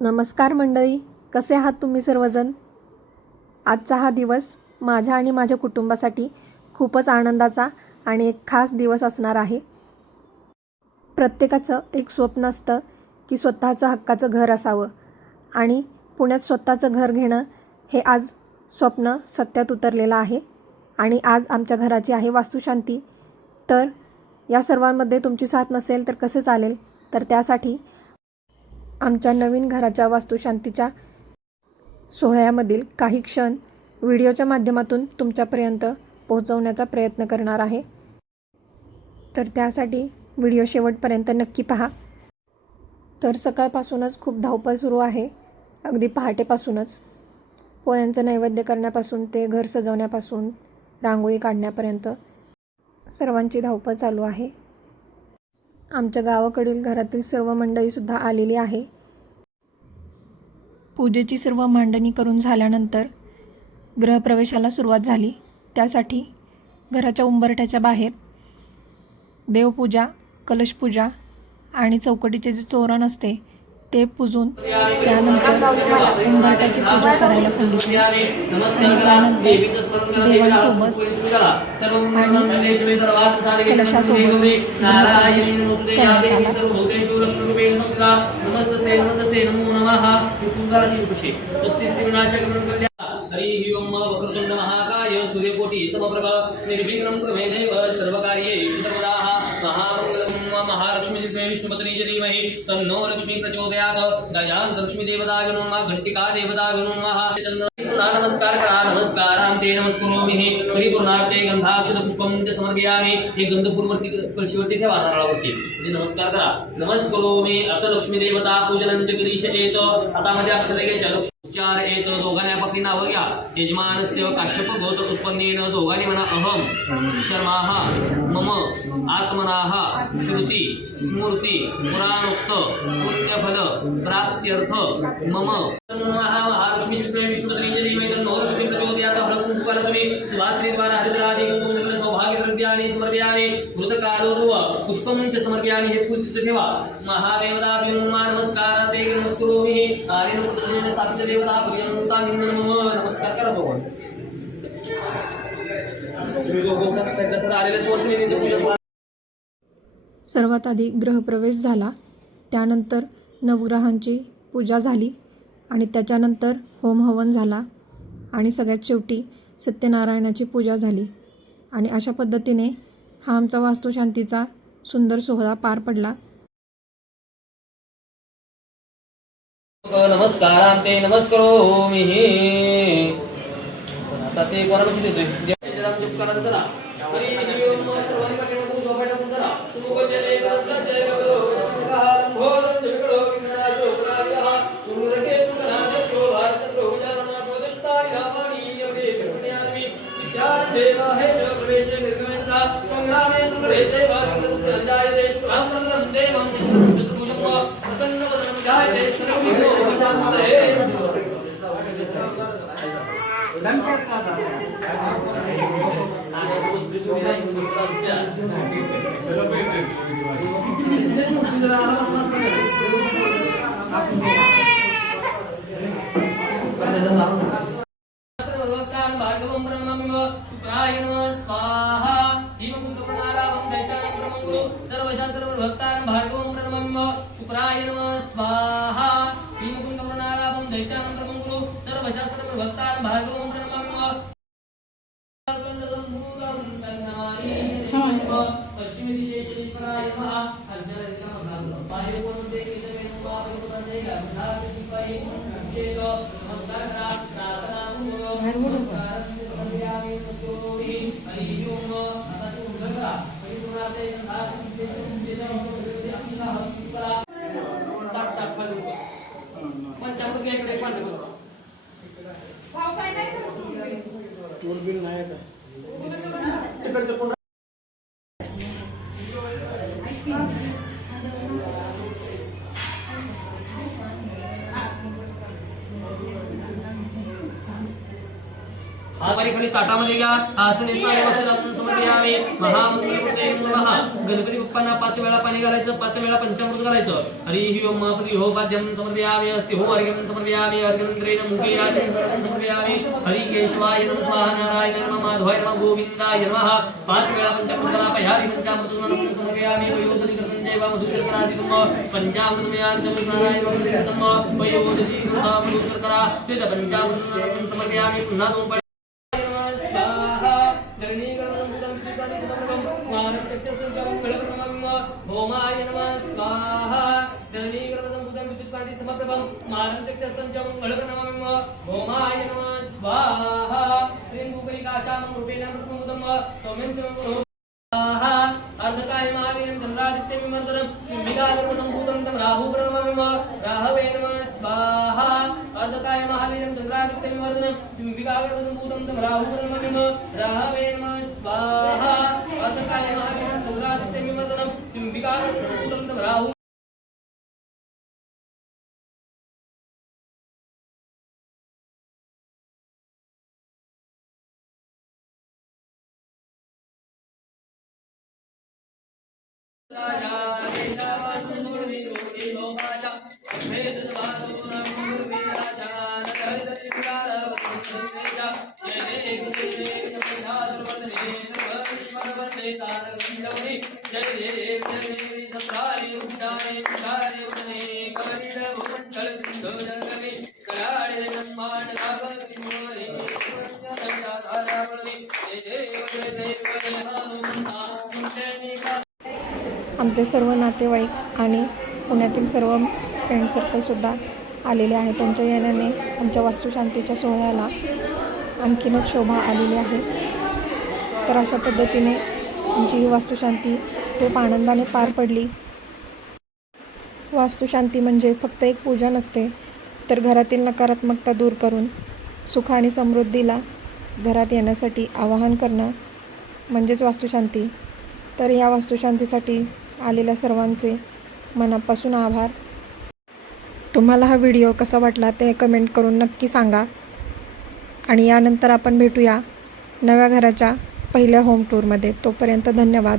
नमस्कार मंडळी, कसे आहात तुम्ही सर्वजण? आजचा हा दिवस माझ्या आणि माझ्या कुटुंबासाठी खूपच आनंदाचा आणि एक खास दिवस असणार आहे. प्रत्येकाचं एक स्वप्न असतं की स्वतःचं हक्काचं घर असावं आणि पुण्यात स्वतःचं घर घेणं हे आज स्वप्न सत्यात उतरलेलं आहे. आणि आज आमच्या घराची आहे वास्तुशांती. तर या सर्वांमध्ये तुमची साथ नसेल तर कसं चालेल? तर त्यासाठी आमच्या नवीन घराच्या वास्तुशांतीच्या सोहळ्यामधील काही क्षण व्हिडिओच्या माध्यमातून तुमच्यापर्यंत पोहोचवण्याचा प्रयत्न करणार आहे. तर त्यासाठी व्हिडिओ शेवटपर्यंत नक्की पहा. तर सकाळपासूनच खूप धावपळ सुरू आहे, अगदी पहाटेपासूनच. पोळ्यांचं नैवेद्य करण्यापासून ते घर सजवण्यापासून रांगोळी काढण्यापर्यंत सर्वांची धावपळ चालू आहे. आमच्या गावाकडील घरातील सर्व मंडळीसुद्धा आलेली आहे. पूजेची सर्व मांडणी करून झाल्यानंतर गृहप्रवेशाला सुरुवात झाली. त्यासाठी घराच्या उंबरठ्याच्या बाहेर देवपूजा, कलशपूजा आणि चौकटीचे जे तोरण असते ते पुजून त्यानंतर उंबरठ्याची पूजा करायला सांगितली. आणि त्यानंतर देवांसोबत आणि कलशासोबत हरि ओम वक्रतुंड महाकाय सूर्यकोटि समप्रभ निर्विघ्नं कुरु देव सर्वकार्येषु सर्वदा महामंगलं महालक्ष्मी विष्णुपत्नी च धीमहि तन्नो लक्ष्मी प्रचोदयात् दयां लक्ष्मी देवता विनुमा घंटिका देवता विनुमा नमस्कार करा नमस्कारां ते नमस्करोमि परिपूर्णार्थे गंधाक्षत पुष्पं च समर्पयामि हे गंधपूर्वती कलशीवरती ठेवा नारळावरती म्हणजे नमस्कार करा नमस्करोमि अत लक्ष्मी देवता पूजनं च करिष्येत आता मध्ये अक्षर घ्यायच्या चार एक दोघांनी आपापली नावं घ्या. यजमानस्य काश्यप गोत उत्पन्नेन दोघांनी म्हणा अहम शर्माः मम आत्मनाः श्रुती स्मृती पुराणोक्त कृत्यफल प्राप्त्यर्थ मम महालक्ष्मी विष्णुपत्नी धीमहि तन्नो लक्ष्मी प्रचोदयात् हरकुंकुमलक्ष्मी सुवासिनीद्वारा हरिद्रादि कुंकुम सौभाग्यद्रव्याणि समर्पयामि मृतकालोर्व पुष्पं च समर्पयामि हे पूजित ठेवा. महादेवताभ्यो नमस्कार ते नमस्करोमि आर्यन स्थापित देवता प्रियंता नमो नमस्कार करा भगवान. सर्वात आधी गृहप्रवेश झाला, त्यानंतर नवग्रहांची पूजा झाली आणि त्याच्यानंतर होम हवन झाला आणि सगळ्यात शेवटी सत्यनारायणाची पूजा झाली. आणि अशा पद्धतीने हा आमचा वास्तुशांतीचा सुंदर सोहळा पार पडला. नमस्कारां ते नमस्करोमि. आता ते कोणापाशी देतोय जरा चुपकारांचं चला. हरि ओम सर्वांनी पाठीमागून झोपायला पण चला. सुमुखचे एकांत जय भगवान भोर जगडो विनाशो प्रायः सुरके तुनाद शोभात प्रोजाना प्रदष्टानि रामानी यवे पुण्यामी विचार देवा हे प्रवेश निर्गमनता संग्रामे संग्रहे वाक्यस्य अंजाय देश रामचंद्रं देवं चतुर्भुजं प्रसन्नवदनं जायते सर्वविघ्नो शान्तये. भार्गवं ब्रह्ममिव शुक्राय नमः स्वाहा भीमकुंभप्रणालावं दैत्यानंतरमंगुरु सर्वशास्त्रभक्तान् भार्गवं ब्रह्ममिव शुक्राय नमः स्वाहा भीमकुंभप्रणालावं दैत्यानंतरमंगुरु सर्वशास्त्रभक्तान् भार्गवं ब्रह्ममिव पश्चिमी दिशेश्वराय नमः हातवारी खाली ताटामध्ये घ्या. आसने स्नाने बक्षदान समर्पयामी. महामंगलमूर्ते नमः. गणपती बाप्पांना 5 वेळा पाणी घालायचं, 5 वेळा पंचामृत घालायचं. हरी ओम पदी हो पाद्यम समर्पयामी. अस्ति हो अर्घ्यं समर्पयामी. अर्घ्यनंतरेण मुखेराजं समर्पयामी. हरी केशवाय नमः. स्वाहा नारायणाय नमः. माधवाय नमः. गोविंदाय नमः. 5 वेळा पंचामृताला पह्यारी पंचामृतं समर्पयामी. वयोदधि कृतं जैव मधुशर्करादिकं पंचामृतमयार्जं नारायण कृतं वयोदधि कृतं मधुशर्करा श्वेत पंचामृतं समर्पयामी. पुन्हा 2 होमाय नमः स्वाहा. धरणीगर्भसंभूतं विद्युत्कान्ति समप्रभं मानंत्यक्तस्तं च मंगलकरणामि. होमाय नमः स्वाहा. त्रिंगुकलिकाशां रूपेण मृत्युमुदं सौम्यं च स्वाहा. अर्धकाय महावीरं चन्द्रादित्यं विमर्दनं सिंहिकागर्भसंभूतं तं राहुप्रणमामि. राहवे नमः स्वाहा. अर्धकाय महावीरं चन्द्रादित्यं विमर्दनं सिंहिकागर्भसंभूतं तं राहुप्रणमामि. राहवे नमः स्वाहा. अर्धकाय महावीरं चन्द्रादित्यं विमर्दनं सिंहिकागर्भसंभूतं तं राहु आमचे सर्व नातेवाईक आणि पुण्यातील सर्व फ्रेंड सर्कलसुद्धा आलेले आहे. त्यांच्या येण्याने आमच्या वास्तुशांतीच्या सोहळ्याला आणखीनच शोभा आलेली आहे. तर अशा पद्धतीने आमची ही वास्तुशांती खूप आनंदाने पार पडली. वास्तुशांती म्हणजे फक्त एक पूजा नसते, तर घरातील नकारात्मकता दूर करून सुख आणि समृद्धीला घरात येण्यासाठी आवाहन करणं म्हणजेच वास्तुशांती. तर या वास्तुशांतीसाठी आलेल्या सर्वांचे मनापासून आभार. तुम्हाला हा व्हिडिओ कसा वाटला ते कमेंट करून नक्की सांगा. आणि यानंतर आपण भेटूया नव्या घराच्या पहिल्या होम टूरमध्ये. तोपर्यंत धन्यवाद.